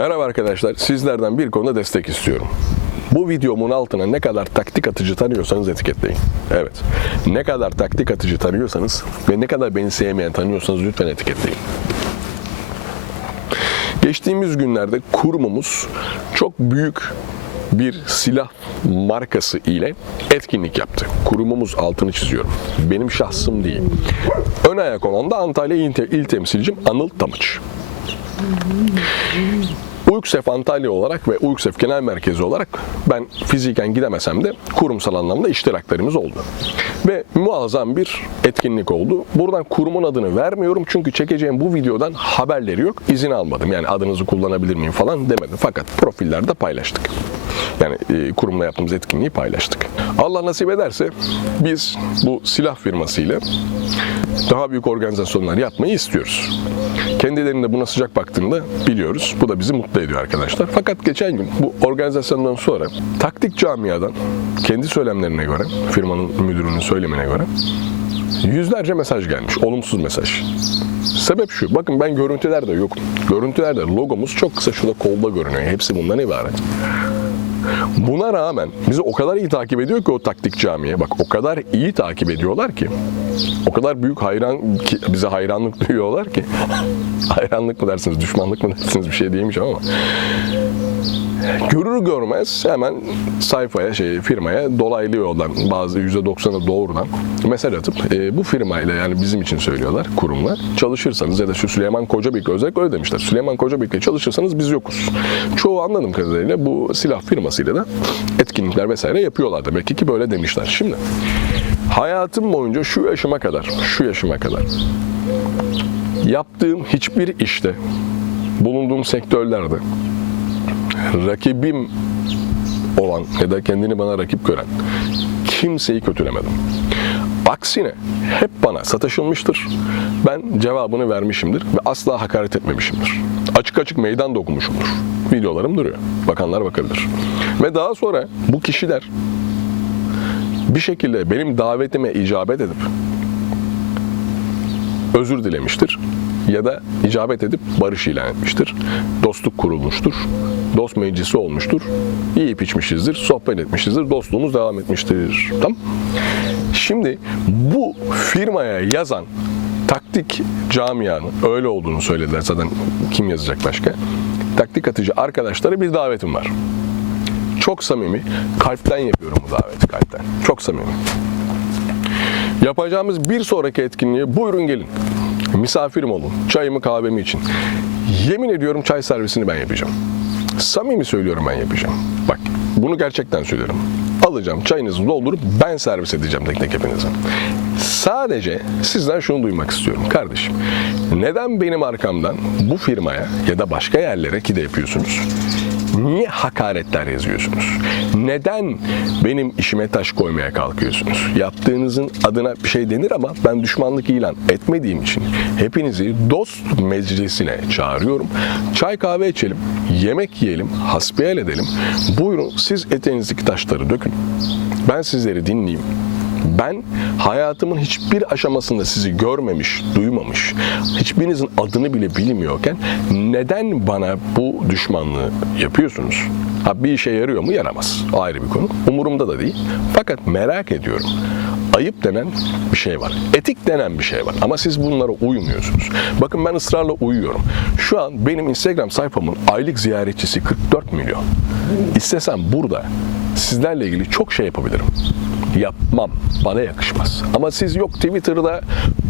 Merhaba arkadaşlar. Sizlerden bir konuda destek istiyorum. Bu videomun altına ne kadar taktik atıcı tanıyorsanız etiketleyin. Evet. Ne kadar taktik atıcı tanıyorsanız ve ne kadar beni sevmeyen tanıyorsanız lütfen etiketleyin. Geçtiğimiz günlerde kurumumuz çok büyük bir silah markası ile etkinlik yaptı. Kurumumuz altını çiziyorum. Benim şahsım değil. Ön ayak olan da Antalya İl, Te- İl Temsilcim Anıl Tamıç. Uyuksef Antalya olarak ve Uyuksef Genel Merkezi olarak ben fiziken gidemesem de kurumsal anlamda iştiraklarımız oldu. Ve muazzam bir etkinlik oldu. Buradan kurumun adını vermiyorum çünkü çekeceğim bu videodan haberleri yok. İzin almadım. Yani adınızı kullanabilir miyim falan demedim. Fakat profillerde paylaştık. Yani e, kurumla yaptığımız etkinliği paylaştık. Allah nasip ederse biz bu silah firmasıyla daha büyük organizasyonlar yapmayı istiyoruz. Kendilerinin de buna sıcak baktığını da biliyoruz. Bu da bizi mutlu ediyor arkadaşlar. Fakat geçen gün bu organizasyondan sonra taktik camiadan kendi söylemlerine göre, firmanın müdürünün söylemine göre yüzlerce mesaj gelmiş. Olumsuz mesaj. Sebep şu. Bakın ben görüntülerde yokum. Görüntülerde logomuz çok kısa şurada kolda görünüyor. Hepsi bundan ibaret. Buna rağmen bizi o kadar iyi takip ediyor ki o taktik camiye. Bak o kadar iyi takip ediyorlar ki. O kadar büyük hayran ki bize hayranlık duyuyorlar ki. hayranlık mı dersiniz, düşmanlık mı dersiniz bir şey diyemeyeceğim ama. Görür görmez hemen sayfaya, şey, firmaya dolaylı yoldan bazı %90'ı doğrudan mesaj atıp e, bu firmayla yani bizim için söylüyorlar kurumlar çalışırsanız ya da şu Süleyman Kocabıyık özellikle öyle demişler. Süleyman Kocabıyık'la çalışırsanız biz yokuz. Çoğu anladığım kadarıyla bu silah firmasıyla da etkinlikler vesaire yapıyorlar demek ki böyle demişler. Şimdi hayatım boyunca şu yaşıma kadar, şu yaşıma kadar yaptığım hiçbir işte bulunduğum sektörlerde rakibim olan ya da kendini bana rakip gören kimseyi kötülemedim. Aksine hep bana sataşılmıştır. Ben cevabını vermişimdir ve asla hakaret etmemişimdir. Açık açık meydan da okumuşumdur. Videolarım duruyor. Bakanlar bakabilir. Ve daha sonra bu kişiler bir şekilde benim davetime icabet edip özür dilemiştir ya da icabet edip barış ilan etmiştir. Dostluk kurulmuştur. Dost meclisi olmuştur. Yiyip içmişizdir, sohbet etmişizdir, dostluğumuz devam etmiştir. Tamam? Şimdi bu firmaya yazan taktik camianın öyle olduğunu söylediler zaten kim yazacak başka? Taktik atıcı arkadaşlara bir davetim var. Çok samimi, kalpten yapıyorum bu daveti kalpten. Çok samimi. Yapacağımız bir sonraki etkinliğe buyurun gelin. Misafirim olun. Çayımı kahvemi için. Yemin ediyorum çay servisini ben yapacağım. Samimi söylüyorum ben yapacağım. Bak bunu gerçekten söylüyorum. Alacağım çayınızı doldurup ben servis edeceğim tek tek hepinize. Sadece sizden şunu duymak istiyorum kardeşim. Neden benim arkamdan bu firmaya ya da başka yerlere ki de yapıyorsunuz? Niye hakaretler yazıyorsunuz? Neden benim işime taş koymaya kalkıyorsunuz? Yaptığınızın adına bir şey denir ama ben düşmanlık ilan etmediğim için hepinizi dost meclisine çağırıyorum. Çay kahve içelim, yemek yiyelim, hasbihal edelim. Buyurun siz eteğinizdeki taşları dökün. Ben sizleri dinleyeyim. Ben hayatımın hiçbir aşamasında sizi görmemiş, duymamış, hiçbirinizin adını bile bilmiyorken neden bana bu düşmanlığı yapıyorsunuz? Ha bir işe yarıyor mu? Yaramaz. Ayrı bir konu. Umurumda da değil. Fakat merak ediyorum. Ayıp denen bir şey var. Etik denen bir şey var. Ama siz bunlara uymuyorsunuz. Bakın ben ısrarla uyuyorum. Şu an benim Instagram sayfamın aylık ziyaretçisi 44 milyon. İstesem burada sizlerle ilgili çok şey yapabilirim yapmam. Bana yakışmaz. Ama siz yok Twitter'da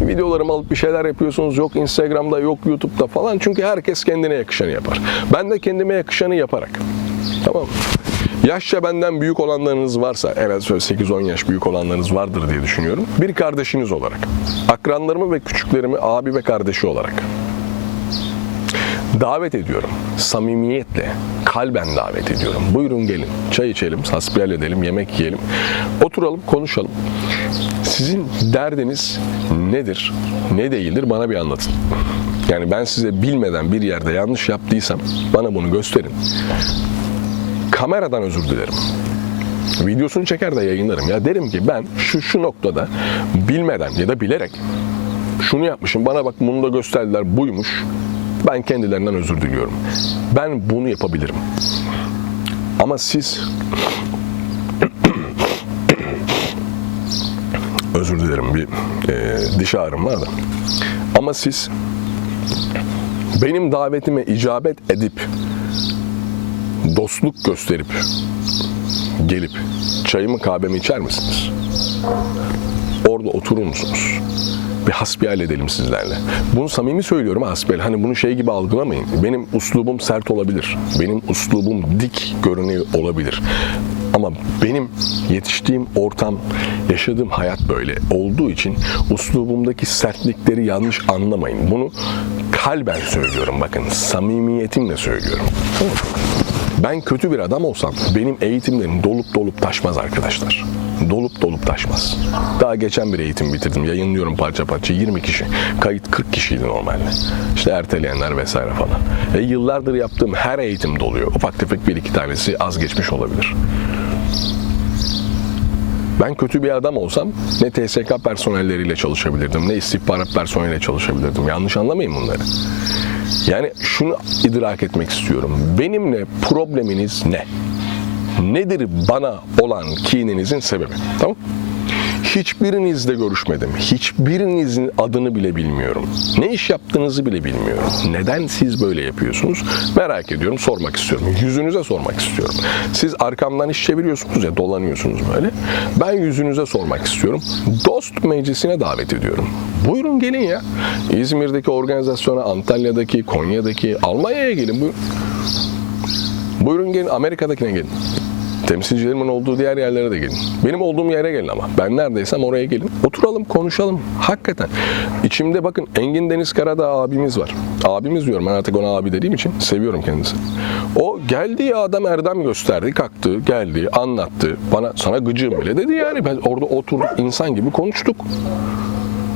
videolarımı alıp bir şeyler yapıyorsunuz. Yok Instagram'da, yok YouTube'da falan. Çünkü herkes kendine yakışanı yapar. Ben de kendime yakışanı yaparak. Tamam mı? Yaşça benden büyük olanlarınız varsa, evet şöyle 8-10 yaş büyük olanlarınız vardır diye düşünüyorum. Bir kardeşiniz olarak, akranlarımı ve küçüklerimi abi ve kardeşi olarak davet ediyorum. Samimiyetle, kalben davet ediyorum. Buyurun gelin, çay içelim, hasbihal edelim, yemek yiyelim. Oturalım, konuşalım. Sizin derdiniz nedir, ne değildir bana bir anlatın. Yani ben size bilmeden bir yerde yanlış yaptıysam bana bunu gösterin. Kameradan özür dilerim. Videosunu çeker de yayınlarım. Ya derim ki ben şu şu noktada bilmeden ya da bilerek şunu yapmışım. Bana bak bunu da gösterdiler buymuş Ben kendilerinden özür diliyorum. Ben bunu yapabilirim. Ama siz özür dilerim bir e, diş ağrım var da. Ama siz benim davetime icabet edip dostluk gösterip gelip çayımı kahvemi içer misiniz? Orada oturur musunuz? Bir hasbihal edelim sizlerle. Bunu samimi söylüyorum ha, hasbihal. Hani bunu şey gibi algılamayın. Benim uslubum sert olabilir. Benim uslubum dik görünüyor olabilir. Ama benim yetiştiğim ortam, yaşadığım hayat böyle olduğu için uslubumdaki sertlikleri yanlış anlamayın. Bunu kalben söylüyorum bakın. Samimiyetimle söylüyorum. Ben kötü bir adam olsam benim eğitimlerim dolup dolup taşmaz arkadaşlar. Dolup dolup taşmaz. Daha geçen bir eğitim bitirdim. Yayınlıyorum parça parça 20 kişi. Kayıt 40 kişiydi normalde. İşte erteleyenler vesaire falan. E yıllardır yaptığım her eğitim doluyor. Ufak tefek bir iki tanesi az geçmiş olabilir. Ben kötü bir adam olsam ne TSK personelleriyle çalışabilirdim, ne istihbarat personeliyle çalışabilirdim. Yanlış anlamayın bunları. Yani şunu idrak etmek istiyorum. Benimle probleminiz ne? Nedir bana olan kininizin sebebi? Tamam? Hiçbirinizle görüşmedim. Hiçbirinizin adını bile bilmiyorum. Ne iş yaptığınızı bile bilmiyorum. Neden siz böyle yapıyorsunuz? Merak ediyorum, sormak istiyorum. Yüzünüze sormak istiyorum. Siz arkamdan iş çeviriyorsunuz ya, dolanıyorsunuz böyle. Ben yüzünüze sormak istiyorum. Dost meclisine davet ediyorum. Buyurun gelin ya. İzmir'deki organizasyona, Antalya'daki, Konya'daki, Almanya'ya gelin. Buyurun. Buyurun gelin Amerika'dakine gelin. Temsilcilerimin olduğu diğer yerlere de gelin. Benim olduğum yere gelin ama. Ben neredeysem oraya gelin. Oturalım, konuşalım. Hakikaten. İçimde bakın Engin Deniz Karadağ abimiz var. Abimiz diyorum ben artık ona abi dediğim için seviyorum kendisini. O geldi ya adam erdem gösterdi, kalktı, geldi, anlattı. Bana sana gıcığım bile dedi yani. Ben orada oturduk insan gibi konuştuk.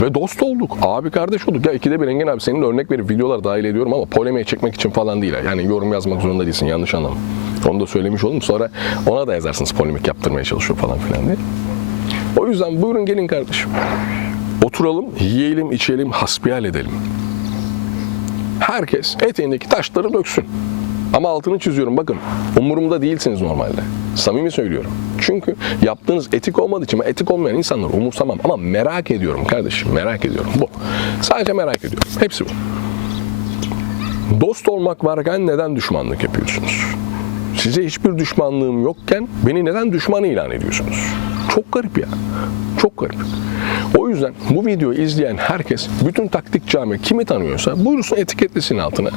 Ve dost olduk. Abi kardeş olduk. Ya ikide bir Engin abi senin örnek verip videolar dahil ediyorum ama polemiğe çekmek için falan değil. Yani yorum yazmak zorunda değilsin. Yanlış anlama. Onu da söylemiş oldum. Sonra ona da yazarsınız polemik yaptırmaya çalışıyor falan filan diye. O yüzden buyurun gelin kardeşim. Oturalım, yiyelim, içelim, hasbihal edelim. Herkes eteğindeki taşları döksün. Ama altını çiziyorum bakın. Umurumda değilsiniz normalde. Samimi söylüyorum. Çünkü yaptığınız etik olmadığı için etik olmayan insanları umursamam. Ama merak ediyorum kardeşim. Merak ediyorum. Bu. Sadece merak ediyorum. Hepsi bu. Dost olmak varken neden düşmanlık yapıyorsunuz? Size hiçbir düşmanlığım yokken beni neden düşman ilan ediyorsunuz? Çok garip ya. Çok garip. O yüzden bu videoyu izleyen herkes bütün taktik cami kimi tanıyorsa buyursun etiketlesin altına.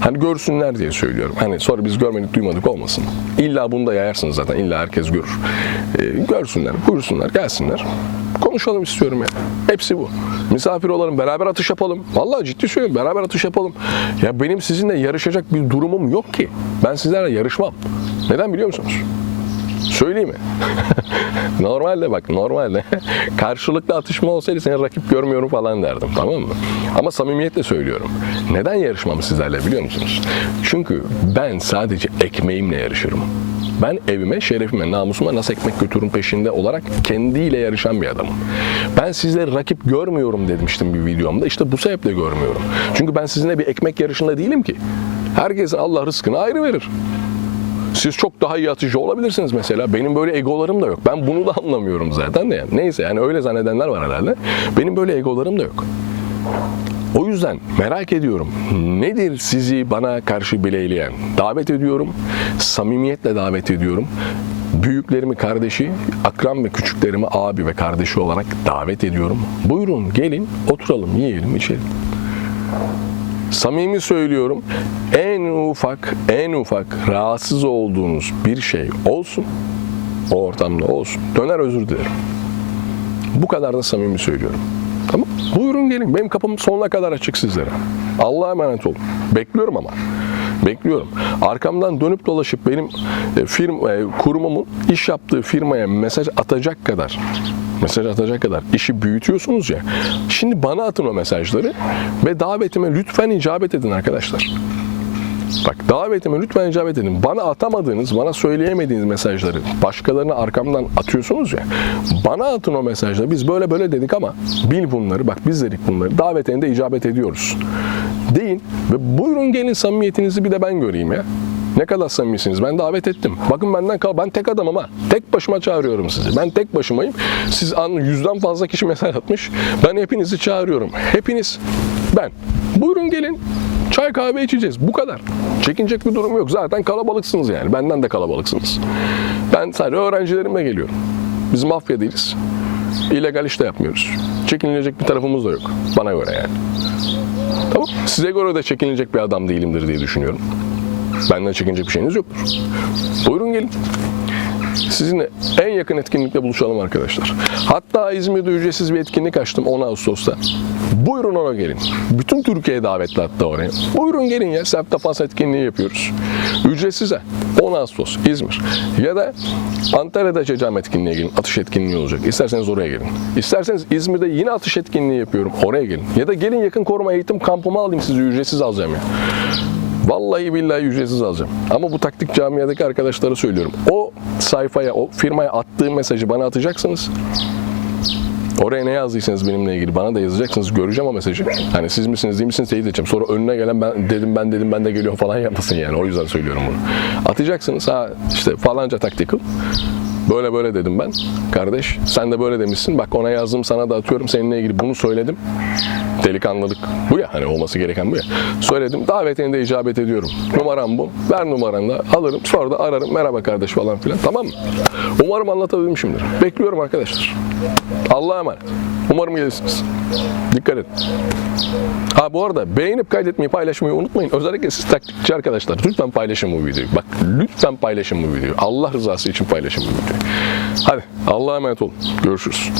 Hani görsünler diye söylüyorum. Hani sonra biz görmedik duymadık olmasın. İlla bunu da yayarsınız zaten. İlla herkes görür. Ee, görsünler, buyursunlar, gelsinler. Konuşalım istiyorum ya. Hepsi bu. Misafir olalım, beraber atış yapalım. Vallahi ciddi söylüyorum, beraber atış yapalım. Ya benim sizinle yarışacak bir durumum yok ki. Ben sizlerle yarışmam. Neden biliyor musunuz? Söyleyeyim mi? normalde bak normalde karşılıklı atışma olsaydı seni rakip görmüyorum falan derdim tamam mı? Ama samimiyetle söylüyorum. Neden yarışmam sizlerle biliyor musunuz? Çünkü ben sadece ekmeğimle yarışırım. Ben evime, şerefime, namusuma nasıl ekmek götürürüm peşinde olarak kendiyle yarışan bir adamım. Ben sizleri rakip görmüyorum demiştim bir videomda. İşte bu sebeple görmüyorum. Çünkü ben sizinle bir ekmek yarışında değilim ki. Herkesin Allah rızkını ayrı verir. Siz çok daha iyi atıcı olabilirsiniz mesela. Benim böyle egolarım da yok. Ben bunu da anlamıyorum zaten de yani. Neyse yani öyle zannedenler var herhalde. Benim böyle egolarım da yok. O yüzden merak ediyorum. Nedir sizi bana karşı bileyleyen? Davet ediyorum. Samimiyetle davet ediyorum. Büyüklerimi kardeşi, akran ve küçüklerimi abi ve kardeşi olarak davet ediyorum. Buyurun gelin oturalım, yiyelim, içelim. Samimi söylüyorum. En ufak, en ufak rahatsız olduğunuz bir şey olsun. O ortamda olsun. Döner özür dilerim. Bu kadar da samimi söylüyorum. Tamam. Buyurun gelin. Benim kapım sonuna kadar açık sizlere. Allah'a emanet olun. Bekliyorum ama. Bekliyorum. Arkamdan dönüp dolaşıp benim e, firm, e, kurumumun iş yaptığı firmaya mesaj atacak kadar mesaj atacak kadar işi büyütüyorsunuz ya. Şimdi bana atın o mesajları ve davetime lütfen icabet edin arkadaşlar. Bak davetime lütfen icabet edin. Bana atamadığınız, bana söyleyemediğiniz mesajları başkalarına arkamdan atıyorsunuz ya. Bana atın o mesajları. Biz böyle böyle dedik ama bil bunları. Bak biz dedik bunları. Davetine de icabet ediyoruz. deyin ve buyurun gelin samimiyetinizi bir de ben göreyim ya. Ne kadar samimisiniz? Ben davet ettim. Bakın benden kal. Ben tek adamım ha. Tek başıma çağırıyorum sizi. Ben tek başımayım. Siz an yüzden fazla kişi mesaj atmış. Ben hepinizi çağırıyorum. Hepiniz. Ben. Buyurun gelin. Çay kahve içeceğiz. Bu kadar. Çekinecek bir durum yok. Zaten kalabalıksınız yani. Benden de kalabalıksınız. Ben sadece öğrencilerimle geliyorum. Biz mafya değiliz. İllegal iş de yapmıyoruz. Çekinilecek bir tarafımız da yok. Bana göre yani. Tamam. Size göre de çekinilecek bir adam değilimdir diye düşünüyorum. Benden çekinecek bir şeyiniz yoktur. Buyurun gelin. Sizinle en yakın etkinlikte buluşalım arkadaşlar. Hatta İzmir'de ücretsiz bir etkinlik açtım 10 Ağustos'ta. Buyurun ona gelin. Bütün Türkiye davetli hatta oraya. Buyurun gelin ya. Defense etkinliği yapıyoruz. Ücretsiz ha. 10 Ağustos İzmir. Ya da Antalya'da açacağım etkinliğe gelin. Atış etkinliği olacak. İsterseniz oraya gelin. İsterseniz İzmir'de yine atış etkinliği yapıyorum. Oraya gelin. Ya da gelin yakın koruma eğitim kampıma alayım sizi ücretsiz alacağım ya. Vallahi billahi ücretsiz alacağım. Ama bu taktik camiadaki arkadaşlara söylüyorum. O sayfaya, o firmaya attığım mesajı bana atacaksınız. Oraya ne yazdıysanız benimle ilgili bana da yazacaksınız. Göreceğim o mesajı. Hani siz misiniz değil misiniz teyit edeceğim. Sonra önüne gelen ben dedim ben dedim ben de geliyor falan yapmasın yani. O yüzden söylüyorum bunu. Atacaksınız ha işte falanca tactical. Böyle böyle dedim ben. Kardeş sen de böyle demişsin. Bak ona yazdım sana da atıyorum seninle ilgili bunu söyledim. Delikanlılık bu ya hani olması gereken bu ya. Söyledim davetine de icabet ediyorum. Numaram bu. Ver numaranı da alırım. Sonra da ararım. Merhaba kardeş falan filan. Tamam mı? Umarım anlatabilmişimdir. Bekliyorum arkadaşlar. Allah'a emanet. Umarım gelirsiniz. Dikkat edin. Ha bu arada beğenip kaydetmeyi paylaşmayı unutmayın. Özellikle siz taktikçi arkadaşlar. Lütfen paylaşın bu videoyu. Bak lütfen paylaşın bu videoyu. Allah rızası için paylaşın bu videoyu. Hadi Allah'a emanet olun. Görüşürüz.